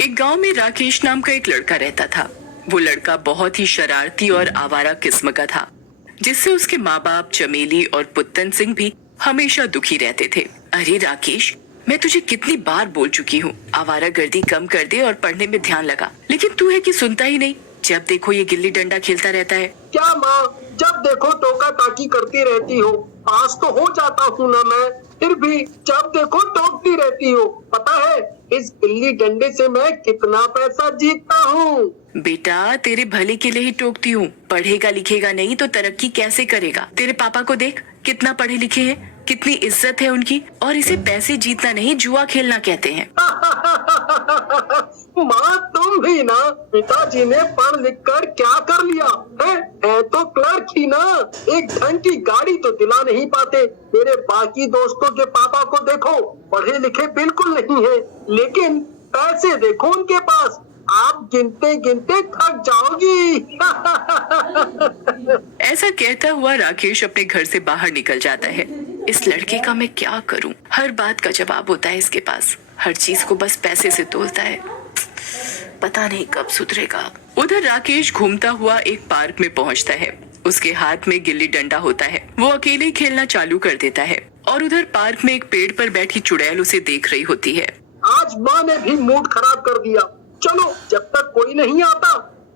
एक गांव में राकेश नाम का एक लड़का रहता था। वो लड़का बहुत ही शरारती और आवारा किस्म का था, जिससे उसके माँ बाप चमेली और पुत्तन सिंह भी हमेशा दुखी रहते थे। अरे राकेश, मैं तुझे कितनी बार बोल चुकी हूँ, आवारागर्दी कम कर दे और पढ़ने में ध्यान लगा, लेकिन तू है कि सुनता ही नहीं। जब देखो ये गिल्ली डंडा खेलता रहता है। क्या माँ, जब देखो टोका टाकी करती रहती हो। पास तो हो जाता हूँ ना मैं, फिर भी जब देखो टोकती रहती हो। पता है इस गिल्ली डंडे से मैं कितना पैसा जीतता हूँ। बेटा, तेरे भले के लिए ही टोकती हूँ। पढ़ेगा लिखेगा नहीं तो तरक्की कैसे करेगा? तेरे पापा को देख, कितना पढ़े लिखे हैं, कितनी इज्जत है उनकी, और इसे पैसे जीतना नहीं जुआ खेलना कहते हैं। माँ तुम भी ना, पिताजी ने पढ़ लिख कर क्या कर लिया है तो क्लर्क ही ना। एक ढंग की गाड़ी तो दिला नहीं पाते। मेरे बाकी दोस्तों के पापा को देखो, पढ़े लिखे बिल्कुल नहीं है, लेकिन पैसे देखो उनके पास, आप गिनते गिनते थक जाओगी। ऐसा कहता हुआ राकेश अपने घर से बाहर निकल जाता है। इस लड़के का मैं क्या करूं? हर बात का जवाब होता है इसके पास, हर चीज को बस पैसे से तोलता है। पता नहीं कब सुधरेगा। उधर राकेश घूमता हुआ एक पार्क में पहुंचता है। उसके हाथ में गिल्ली डंडा होता है। वो अकेले ही खेलना चालू कर देता है और उधर पार्क में एक पेड़ पर बैठी चुड़ैल उसे देख रही होती है। आज माँ ने भी मूड खराब कर दिया। चलो, जब तक कोई नहीं आता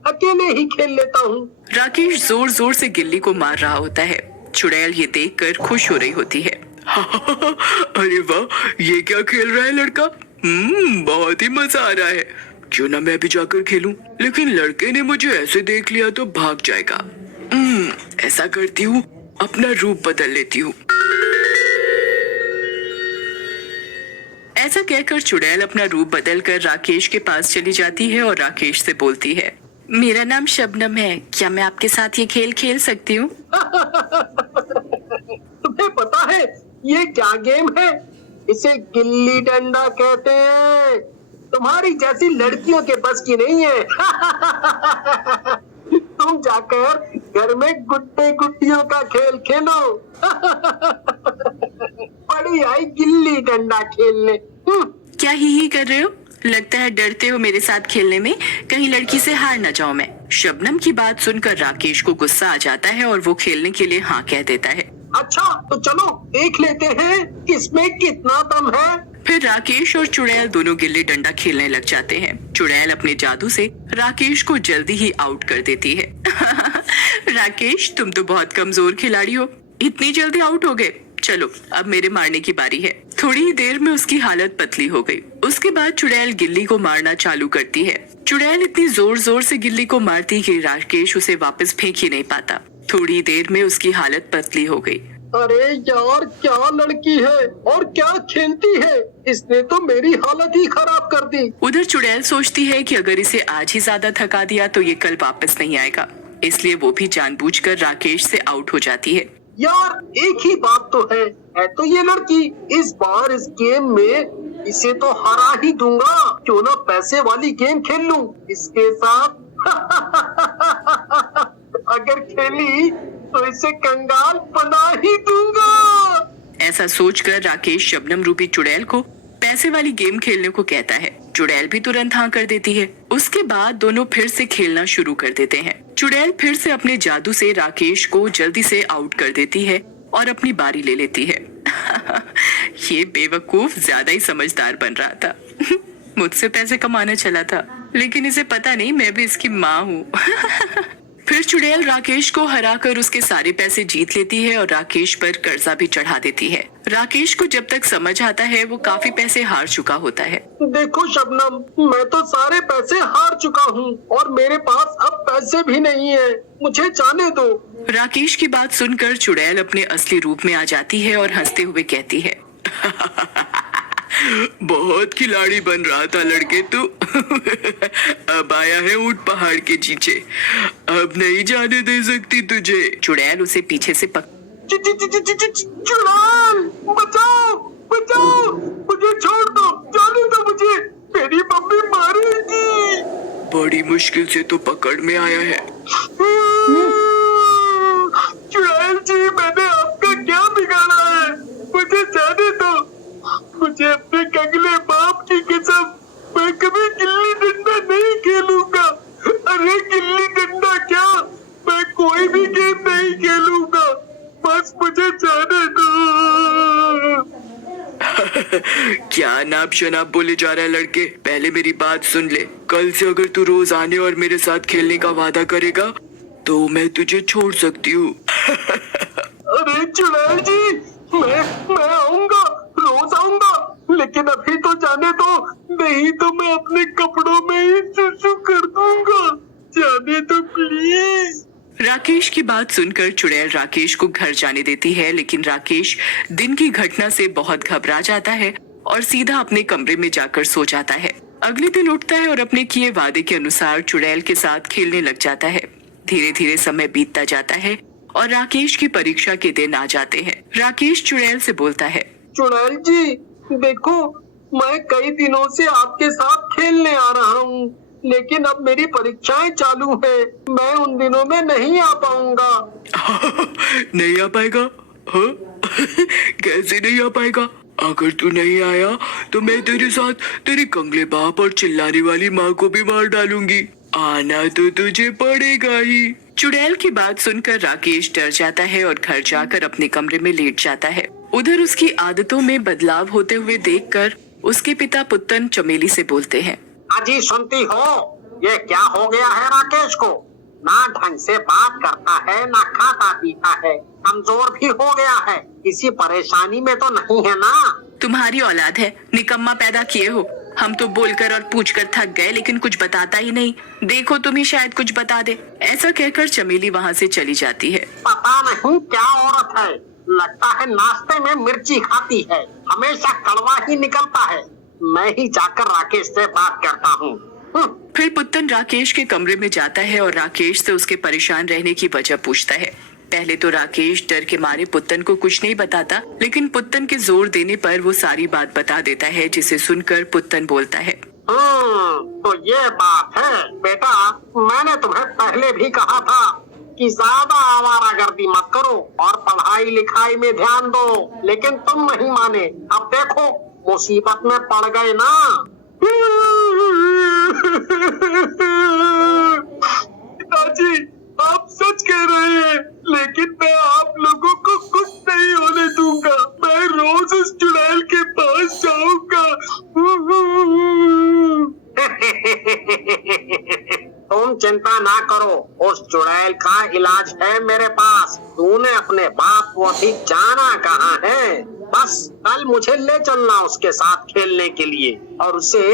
अकेले ही खेल लेता हूँ। राकेश जोर जोर से गिल्ली को मार रहा होता है। चुड़ैल ये देखकर खुश हो रही होती है। अरे वाह, ये क्या खेल रहा है लड़का? बहुत ही मजा आ रहा है। क्यों ना मैं भी जाकर खेलूं? लेकिन लड़के ने मुझे ऐसे देख लिया तो भाग जाएगा। ऐसा करती हूँ, अपना रूप बदल लेती हूँ। ऐसा कहकर चुड़ैल अपना रूप बदलकर राकेश के पास चली जाती है और राकेश से बोलती है, मेरा नाम शबनम है, क्या मैं आपके साथ ये खेल खेल सकती हूँ? तुम्हें पता है ये क्या गेम है? इसे गिल्ली डंडा कहते हैं। तुम्हारी जैसी लड़कियों के बस की नहीं है। तुम जाकर घर में गुड्डे गुड्डियों का खेल खेलो। बड़ी आई गिल्ली डंडा खेलने। क्या ही कर रहे हो? लगता है डरते हो मेरे साथ खेलने में, कहीं लड़की से हार ना जाऊं मैं। शबनम की बात सुनकर राकेश को गुस्सा आ जाता है और वो खेलने के लिए हाँ कह देता है। अच्छा तो चलो देख लेते हैं किसमें कितना दम है। फिर राकेश और चुड़ैल दोनों गिल्ली डंडा खेलने लग जाते हैं। चुड़ैल अपने जादू से राकेश को जल्दी ही आउट कर देती है। राकेश, तुम तो बहुत कमजोर खिलाड़ी हो, इतनी जल्दी आउट हो गए। चलो अब मेरे मारने की बारी है। थोड़ी ही देर में उसकी हालत पतली हो गई। उसके बाद चुड़ैल गिल्ली को मारना चालू करती है। चुड़ैल इतनी जोर जोर से गिल्ली को मारती कि राकेश उसे वापस फेंक ही नहीं पाता। थोड़ी देर में उसकी हालत पतली हो गई। अरे यार, क्या लड़की है और क्या खेलती है, इसने तो मेरी हालत ही खराब कर दी। उधर चुड़ैल सोचती है कि अगर इसे आज ही ज्यादा थका दिया तो ये कल वापस नहीं आएगा, इसलिए वो भी जानबूझकर राकेश से आउट हो जाती है। यार एक ही बात तो है तो ये लड़की, इस बार इस गेम में इसे तो हरा ही दूंगा। क्यों ना पैसे वाली गेम खेल लूं इसके साथ। अगर खेली तो इसे कंगाल बना ही दूंगा। ऐसा सोचकर राकेश शबनम रूपी चुड़ैल को पैसे वाली गेम खेलने को कहता है। चुड़ैल भी तुरंत हाँ कर देती है। उसके बाद दोनों फिर से खेलना शुरू कर देते हैं। चुड़ैल फिर से अपने जादू से राकेश को जल्दी से आउट कर देती है और अपनी बारी ले लेती है। ये बेवकूफ ज्यादा ही समझदार बन रहा था। मुझसे पैसे कमाना चला था, लेकिन इसे पता नहीं मैं भी इसकी माँ हूँ। फिर चुड़ैल राकेश को हराकर उसके सारे पैसे जीत लेती है और राकेश पर कर्जा भी चढ़ा देती है। राकेश को जब तक समझ आता है वो काफी पैसे हार चुका होता है। देखो शबनम, मैं तो सारे पैसे हार चुका हूँ और मेरे पास अब पैसे भी नहीं है, मुझे जाने दो। राकेश की बात सुनकर चुड़ैल अपने असली रूप में आ जाती है और हंसते हुए कहती है, बहुत खिलाड़ी बन रहा था लड़के तू। अब आया है ऊंट पहाड़ के नीचे, अब नहीं जाने दे सकती तुझे। चुड़ैल उसे पीछे से चुड़ैल, बचाओ बचाओ, मुझे छोड़ दो, जाने दो मुझे, मेरी मम्मी मारेगी। बड़ी मुश्किल से तो पकड़ में आया है। चुड़ैल जी, मैंने आपका क्या बिगाड़ा है, मुझे जाने दो। मुझे अपने कंगले बाप की कसम, मैं कभी गिल्ली क्या नाप शनाप बोले जा रहा है लड़के। पहले मेरी बात सुन ले, कल से अगर तू रोज आने और मेरे साथ खेलने का वादा करेगा तो मैं तुझे छोड़ सकती हूँ। अरे चुड़ैल जी, मैं आऊंगा, रोज आऊंगा, लेकिन अभी तो जाने दो, नहीं तो मैं अपने कपड़ों में ही सुसु कर दूंगा। जाने दो प्लीज। राकेश की बात सुनकर चुड़ैल राकेश को घर जाने देती है, लेकिन राकेश दिन की घटना से बहुत घबरा जाता है और सीधा अपने कमरे में जाकर सो जाता है। अगले दिन उठता है और अपने किए वादे के अनुसार चुड़ैल के साथ खेलने लग जाता है। धीरे धीरे समय बीतता जाता है और राकेश की परीक्षा के दिन आ जाते हैं। राकेश चुड़ैल से बोलता है, चुड़ैल जी देखो, मैं कई दिनों से आपके साथ खेलने आ रहा हूँ, लेकिन अब मेरी परीक्षाएं चालू है, मैं उन दिनों में नहीं आ पाऊंगा। नहीं आ पाएगा? हाँ? कैसे नहीं आ पाएगा? अगर तू नहीं आया तो मैं तेरे साथ तेरी कंगले बाप और चिल्लाने वाली माँ को भी मार डालूंगी। आना तो तुझे पड़ेगा ही। चुड़ैल की बात सुनकर राकेश डर जाता है और घर जाकर अपने कमरे में लेट जाता है। उधर उसकी आदतों में बदलाव होते हुए देखकर उसके पिता पुत्तन चमेली से बोलते हैं, अजी सुनती हो, ये क्या हो गया है राकेश को? ना ढंग से बात करता है, ना खाता पीता है, कमजोर भी हो गया है। किसी परेशानी में तो नहीं है ना? तुम्हारी औलाद है, निकम्मा पैदा किए हो। हम तो बोलकर और पूछकर थक गए, लेकिन कुछ बताता ही नहीं। देखो तुम ही शायद कुछ बता दे। ऐसा कहकर चमेली वहाँ से चली जाती है। पता नहीं क्या औरत है, लगता है नाश्ते में मिर्ची खाती है, हमेशा कड़वा ही निकलता है। मैं ही जाकर राकेश से बात करता हूँ। फिर पुत्तन राकेश के कमरे में जाता है और राकेश से उसके परेशान रहने की वजह पूछता है। पहले तो राकेश डर के मारे पुत्तन को कुछ नहीं बताता, लेकिन पुत्तन के जोर देने पर वो सारी बात बता देता है, जिसे सुनकर पुत्तन बोलता है, तो ये बात है बेटा, मैंने तुम्हें पहले भी कहा था कि ज्यादा आवारागर्दी मत करो और पढ़ाई लिखाई में ध्यान दो, लेकिन तुम नहीं माने। अब देखो मुसीबत में पड़ गए ना। पिताजी आप सच कह रहे हैं, लेकिन मैं आप लोगों को कुछ नहीं होने दूंगा। मैं रोज उस चुड़ैल के पास जाऊंगा। तुम चिंता ना करो, उस चुड़ैल का इलाज है मेरे पास। तूने अपने बाप को अभी जाना कहाँ है? बस कल मुझे ले चलना उसके साथ खेलने के लिए, और उसे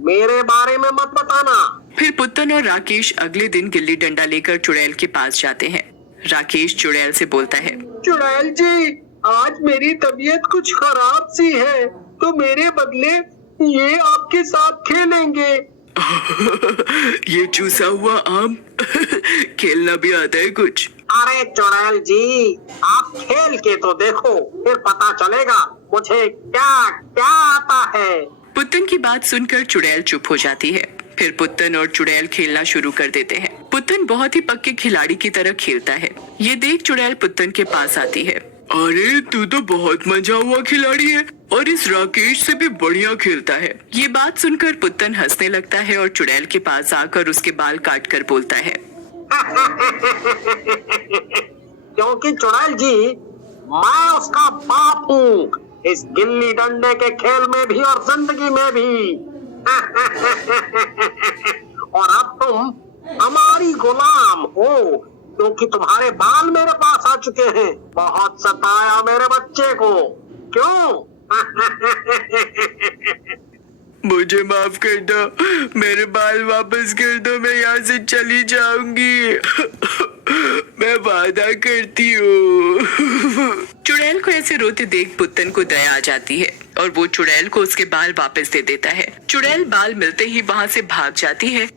मेरे बारे में मत बताना। फिर पुत्तन और राकेश अगले दिन गिल्ली डंडा लेकर चुड़ैल के पास जाते हैं। राकेश चुड़ैल से बोलता है, चुड़ैल जी आज मेरी तबीयत कुछ खराब सी है, तो मेरे बदले ये आपके साथ खेलेंगे। ये चूसा हुआ आम खेलना भी आता है कुछ? अरे चुड़ैल जी आप खेल के तो देखो, फिर पता चलेगा मुझे क्या क्या आता है। पुत्तन की बात सुनकर चुड़ैल चुप हो जाती है। फिर पुत्तन और चुड़ैल खेलना शुरू कर देते हैं। पुत्तन बहुत ही पक्के खिलाड़ी की तरह खेलता है। ये देख चुड़ैल पुत्तन के पास आती है। अरे तू तो बहुत मजा हुआ खिलाड़ी है और इस राकेश से भी बढ़िया खेलता है। ये बात सुनकर पुत्तन हंसने लगता है और चुड़ैल के पास आकर उसके बाल काट कर बोलता है, क्योंकि चुड़ैल जी मैं उसका बाप हूँ, इस गिल्ली डंडे के खेल में भी और जिंदगी में भी। और अब तुम हमारी गुलाम हो, क्योंकि तुम्हारे बाल मेरे पास आ चुके हैं। बहुत सताया मेरे बच्चे को, क्यों? मुझे माफ कर दो, मेरे बाल वापस कर दो, मैं यहाँ से चली जाऊंगी। मैं वादा करती हूँ। चुड़ैल को ऐसे रोते देख पुत्तन को दया आ जाती है और वो चुड़ैल को उसके बाल वापस दे देता है। चुड़ैल बाल मिलते ही वहाँ से भाग जाती है